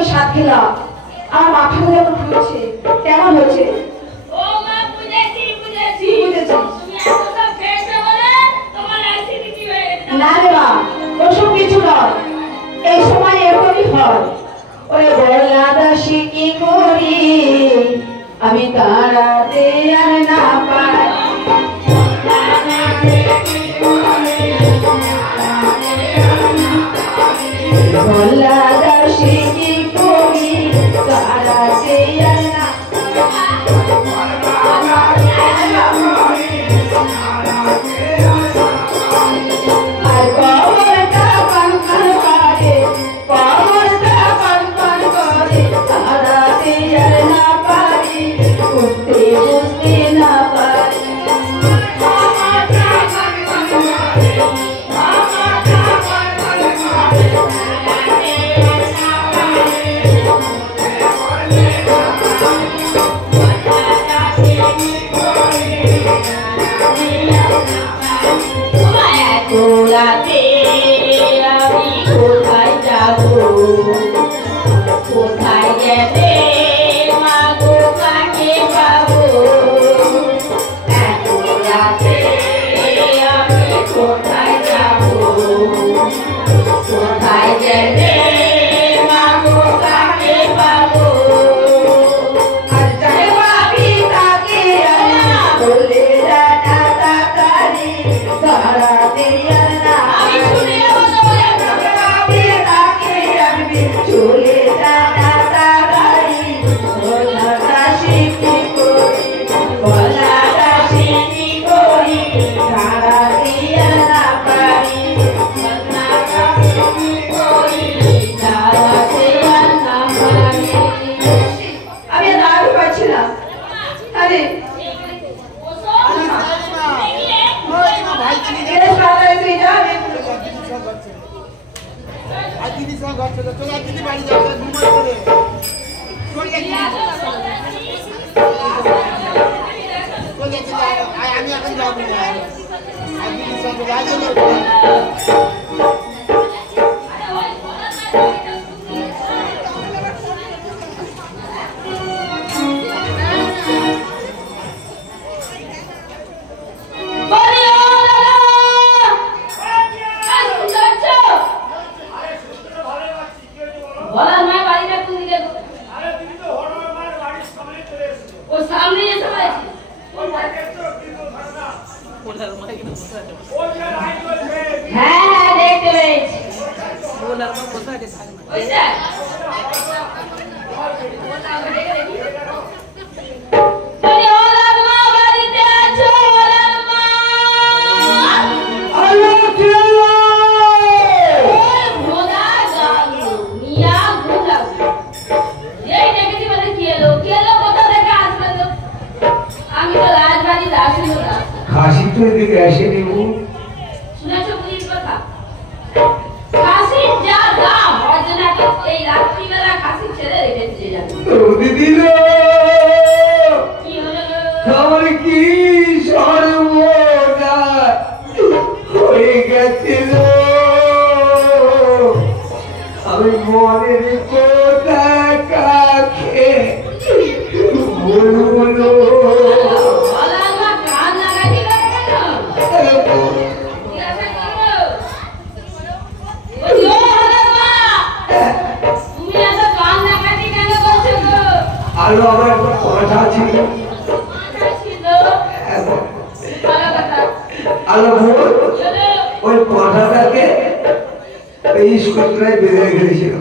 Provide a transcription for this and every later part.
করে স্বাদ খেলাম আমার মাথাটা যখন ঘুরছে কেমন হচ্ছে ও মা বুঝেছি বুঝেছি বুঝেছি তুমি এত সব খেয়েছো বলে তোমার অ্যাসিডিটি হয়ে গেছে না রে মা ওসব কিছু নয় এই সময় এরকমই হয় ওরে বলা দাসী কি করি আমি তাড়াতে আর না পাই বলা দাসী কি করি তাড়াতে আর না আর কবরটা কান কান করে কবরটা কান কান করে তাড়াতে আর না পারি উঠতে বসতে না পারি তোরাতে আমি কোথায় যাবো কোথায় গেলে মাগো কাকে পাবো তোরাতে আমি কোথায় যাবো কোথায় গেলে মাগো কাকে পাবো আর যাই ভাবি তাকে বলে জানা তাড়াতাড়ি তাড়াতে চলে জানা তাড়াতাড়ি বলা দাসী কি করি বলা দাসী কি করি তাড়াতে না পারি বলা দাসী কি করি তাড়াতে না পারি আমি আর আগে পাচ্ছি না আরে দিদি বাড়ি যাবে আমি এখন যাবো হ্যাঁ দেখতে পেয়েছি খাসি তো এদিকে আসেনি শুনেছো পুলিশ কথা খাসির যা দাম অর্জনাকে এই রাত্রিবেলা খাসি ছেড়ে রেখেছে যাবে দিদি কি হলো আমার কি সর্বনা হয়ে গেছিল আমি মনের কোথা কাকে বলবো আলো আমার একটা কথা ছিল আলো ওই কথাটাকে স্কুলে বেঁধে রেখেছিল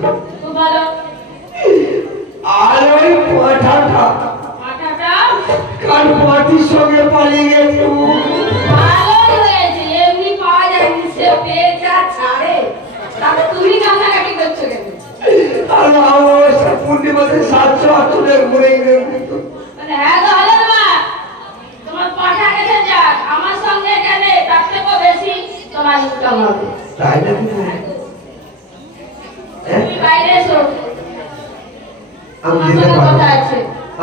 আর ওই কথাটা কাল পাটির সঙ্গে পালিয়ে গেছে তুমি কান্নাকাটি করছো কেন আর আমার পূর্ণিমাতে 700-800 টাকা ঘুরে হ্যাঁ তো হলো না তোমার পাঠা গেছে যাক আমার সঙ্গে গেলে তার থেকেও বেশি তোমার ইনকাম হবে তাই না তুমি বাইরে এসো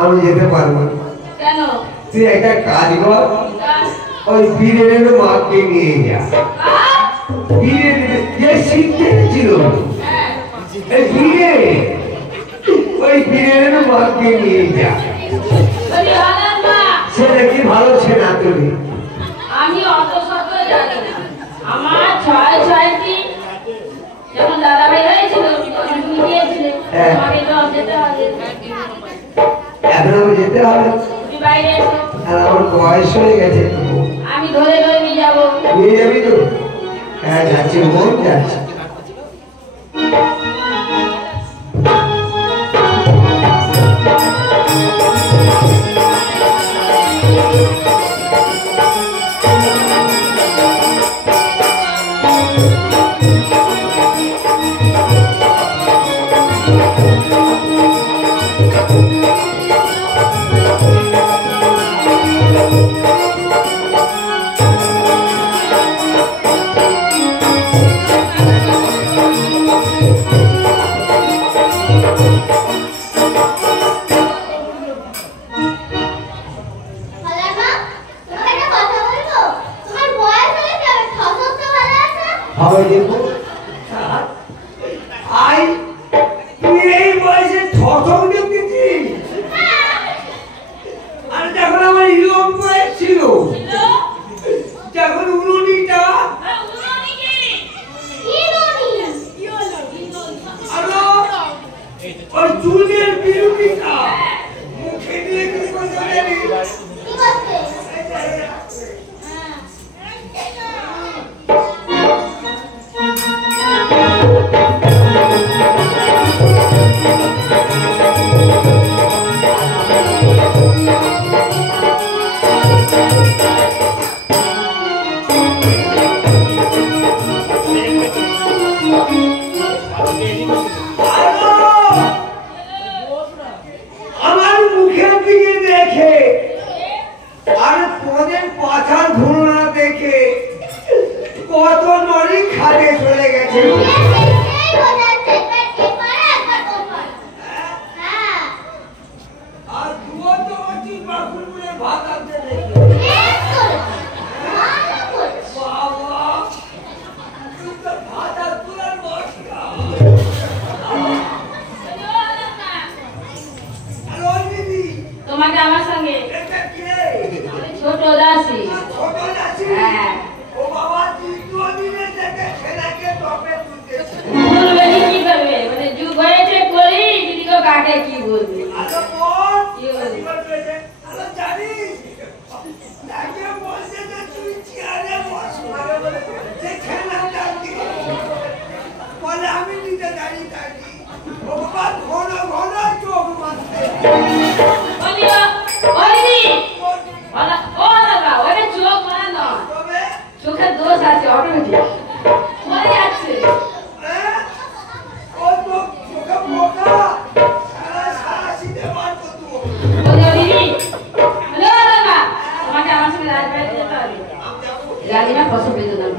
আমি যেতে পারবো কেন তুই একটা কাজ কর ওই বীরের মাকে নিয়ে যা বীরের যে শিখতে ছিল এই বীরে মাকে নিয়ে যা। ওরে হালার মা, ছেলে কি ভালো ছেনা তুমি? আমি অত শত জানি না। আমার 6-6টি যখন দাদাভাই হয়েছিল তুমি গিয়েছিলে, তোমাকে তো যেতে হবে। এখন আমি যেতে হবে, তুমি বাইরে এসো, আর আমার বয়স হয়ে গেছে। আমি ধরে ধরে নিয়ে যাবো। নিয়ে যাবি তো? হ্যাঁ যাচ্ছি, মন যাচ্ছে। হবে দেখো, আই তুই এই বয়সে ঠঠক দেখতেছিস? আর যখন আমার ইয়ং বয়স ছিল, যখন উনুনিটা আরো ওই চুলের বিরুটিটা মুখে দিয়ে কি করতে জানিস? আমার মুখের দিকে দেখে আর পদের পাছার ঘুরনা দেখে কত নরি খাদে চলে গেছে। আর দুও তো অতি বাকুলপুরে ভাত আনতে দেখি। বাবা তুই তো ভাত আর তুলার বসকা। হ্যালো দিদি, তোমাকে আমার সঙ্গে এটা কি রে? ছোট দাসী। ছোট যাচ্ছি। হ্যাঁ, ও বাবা তুই তো দিনে থেকে ছেলেকে টপে তুলতেছিস। বলবে কি করবে? মানে যুগ হয়েছে করি, যদি কেউ কাকে কি বলবে? আলো বল, কি বলবে? আলো জানিস তাকে বলছে যে তুই চেয়ারে বস, যে খেলাটা দিকে বলে আমি নিজে দাঁড়িয়ে থাকি। ও বাবা ঘন ঘন চোখ মারছে। বলিও, বলিনি। ও দাদা, ওটা চোখ মানে নয়। তবে চোখের দোষ আছে অটোমেটিক। মরে যাচ্ছে। ও তো চোখে পোকা, সারা শীতে বার করতো। বলিও দিদি, বলিও দাদা, তোমাকে আমার সঙ্গে রাজবাড়িতে যেতে হবে। রাজিমা পছন্দ পেয়ে দিলাম।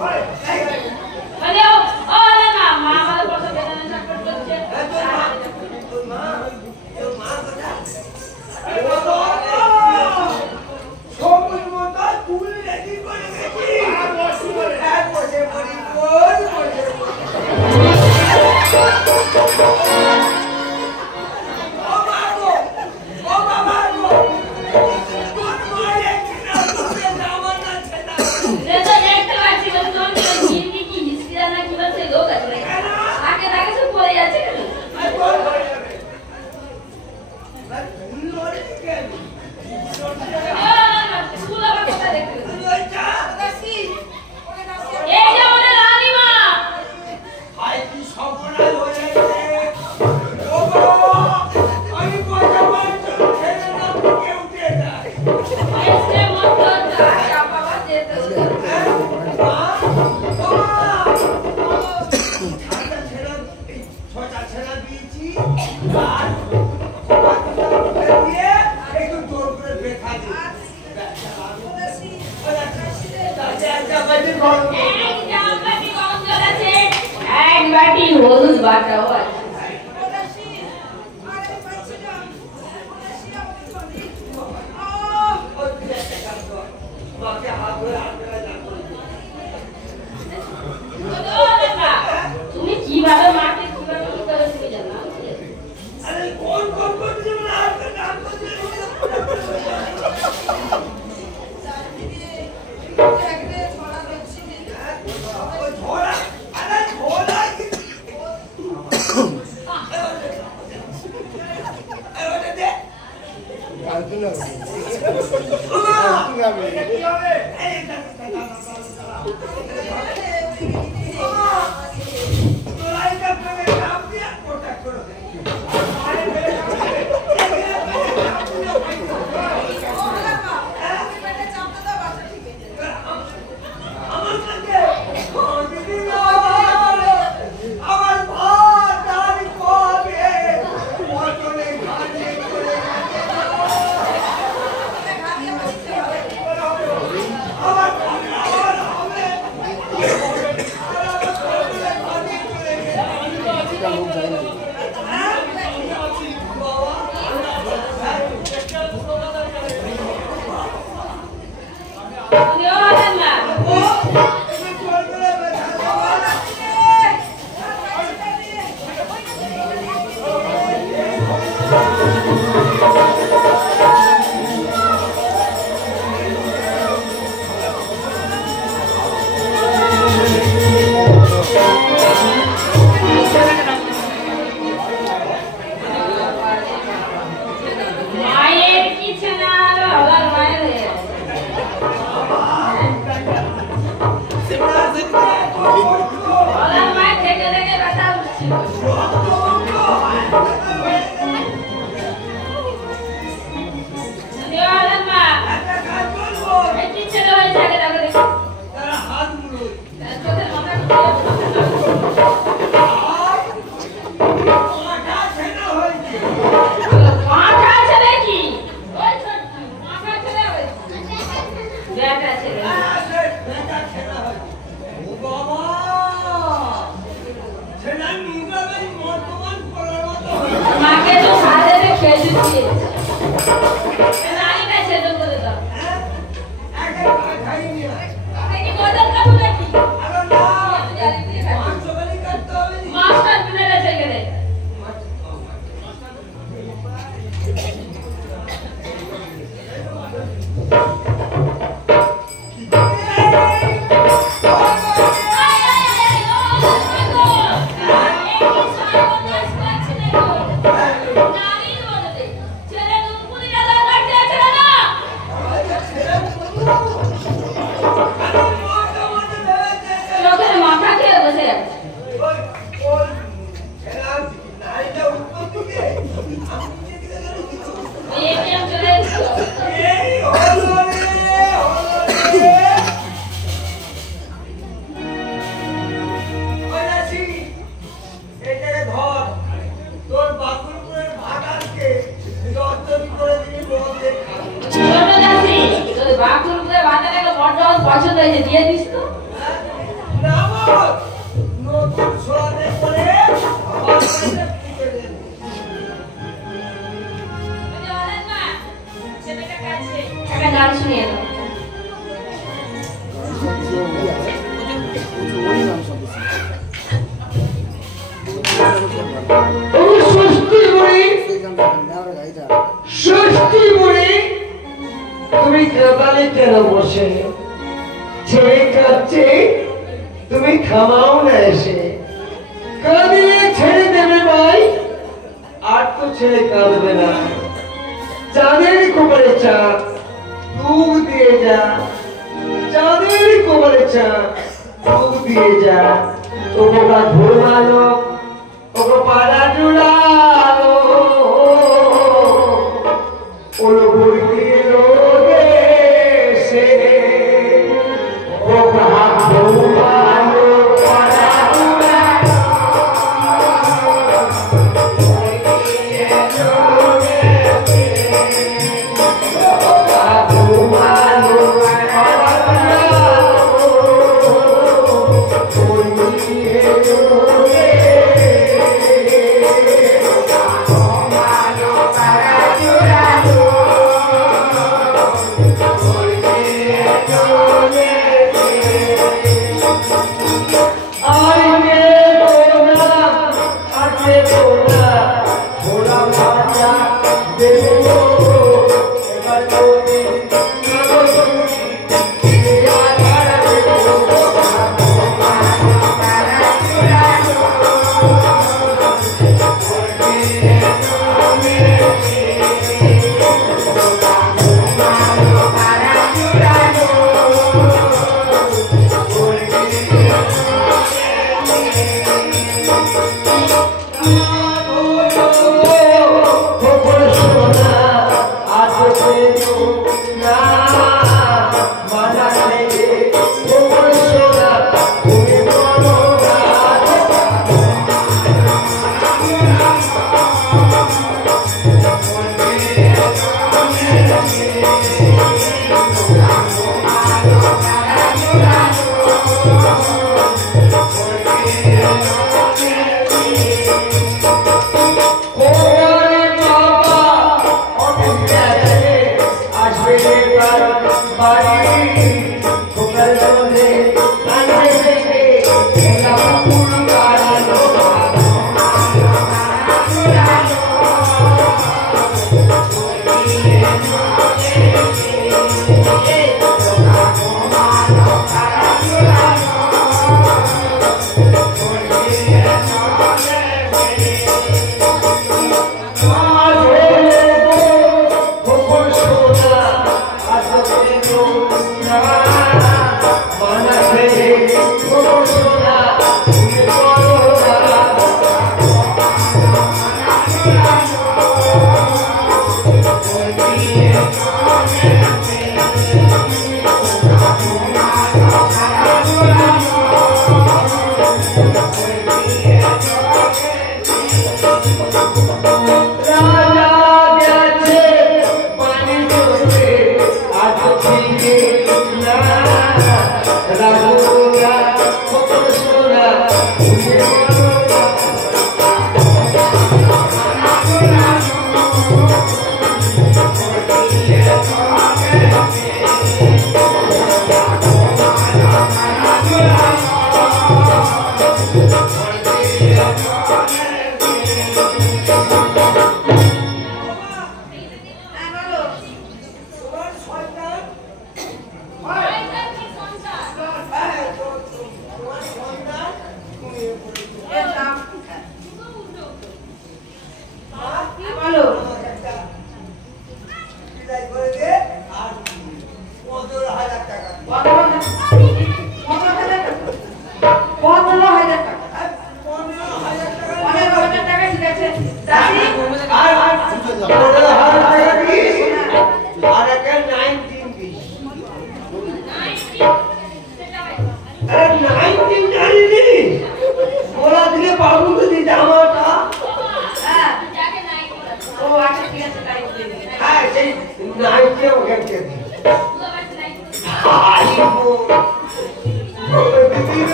Bye. চাপাতি গরম জল আছে, এক বাটি হলুদ বাটাও আছে। তুমি কিভাবে মাকে কিভাবে কি করে তুমি জানো? আরে কোন কোন কোন জীবন আর কাম করতে Oh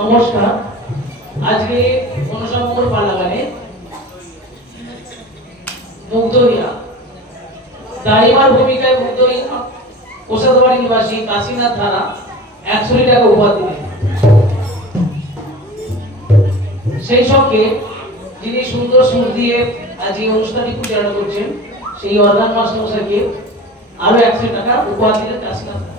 নমস্কার। আজকে অনুসম্পর পালাগানে মুগ্ধরিয়া দাইমার ভূমিকায় মুগ্ধরিয়া কোষাদবাড়ি নিবাসী কাশীনাথ ধারা 100 টাকা উপহার দিলেন। সেই সঙ্গে যিনি সুন্দর সুর দিয়ে আজ এই অনুষ্ঠানটি পরিচালনা করছেন সেই অর্গান মাস্টার মশাইকে আরো 100 টাকা উপহার দিলেন কাশীনাথ ধারা।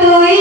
তুই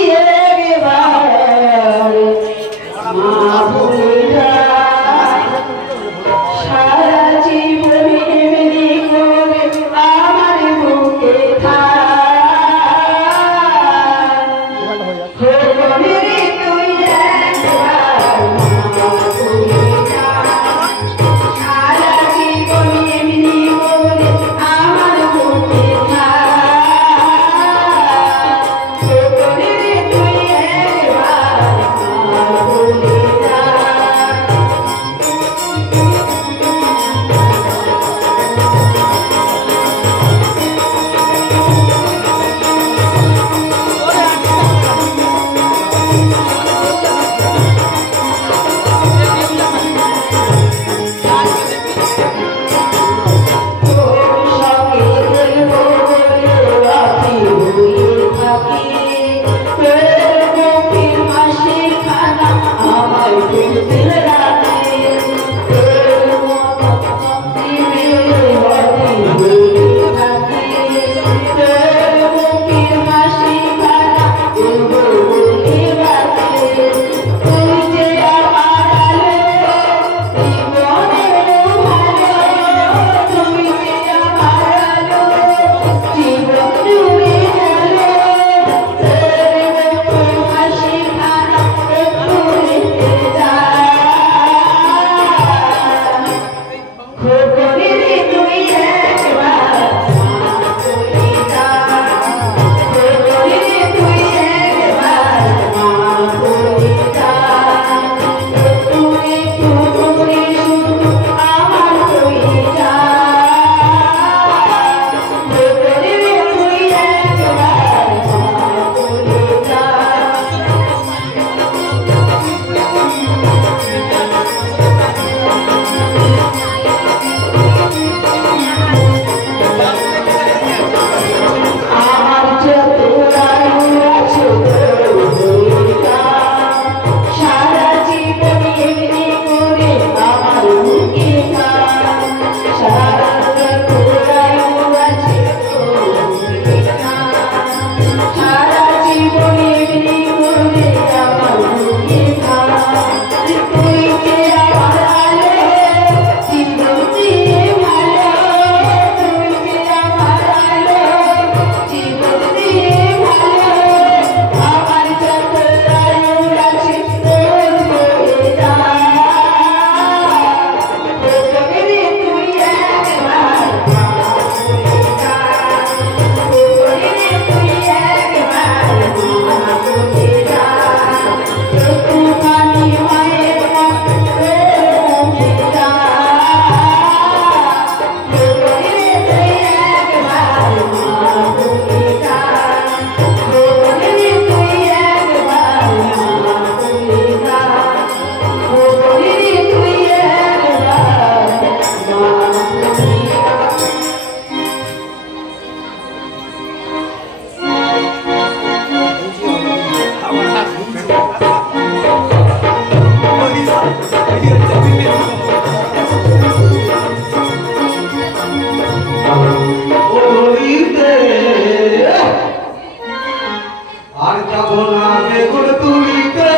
আর যাব না বেগুন তুলিতে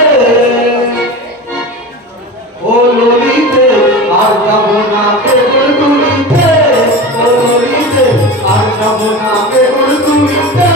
ও ললিতে আর যাব না বেগুন তুলিতে ও ললিতে আর যাব না বেগুন তুলিতে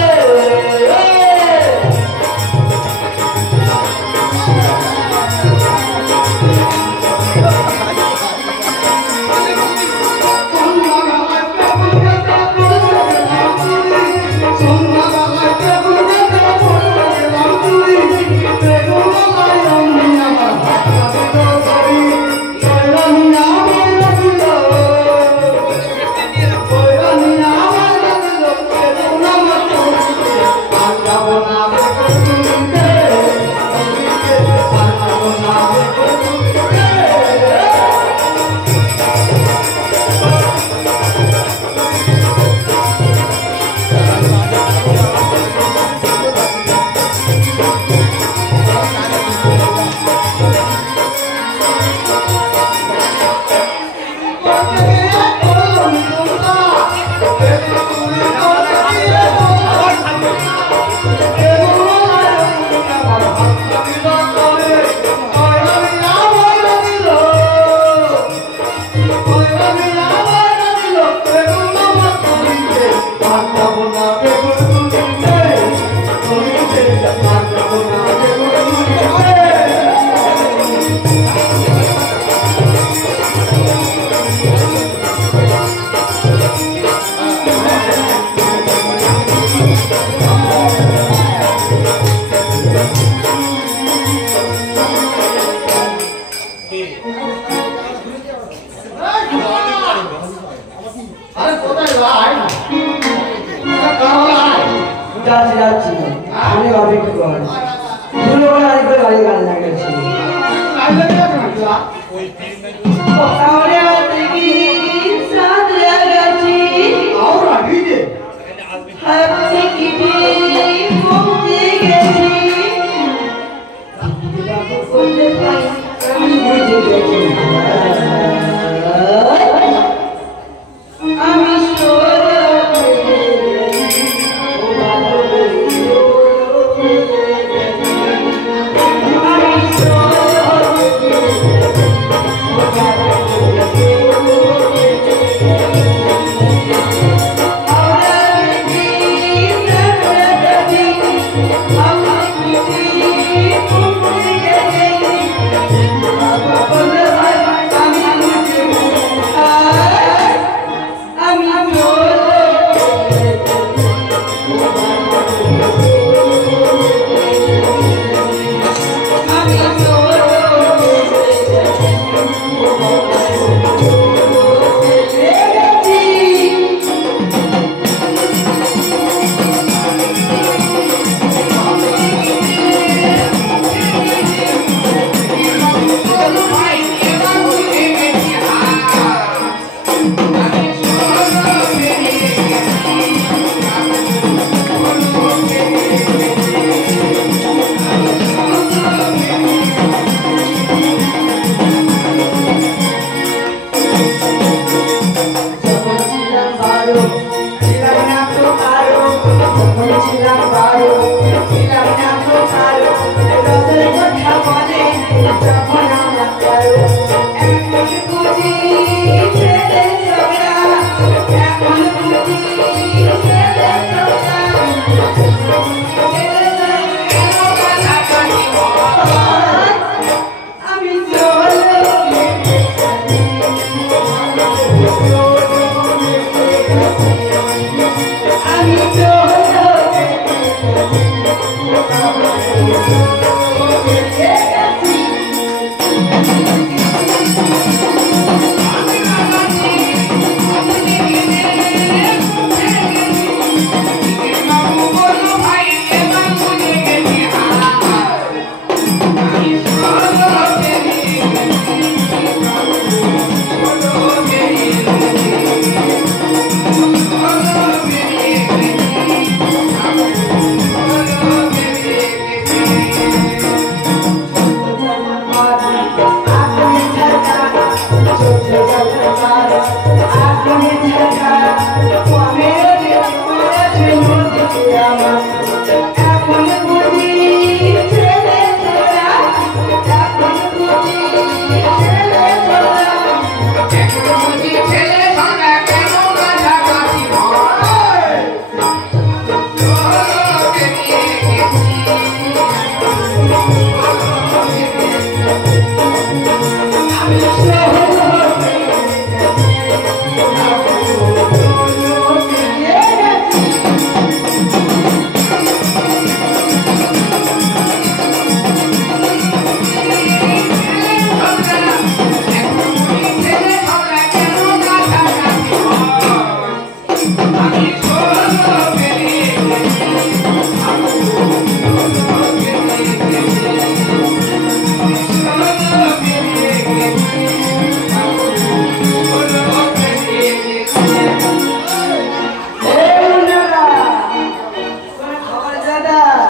I'm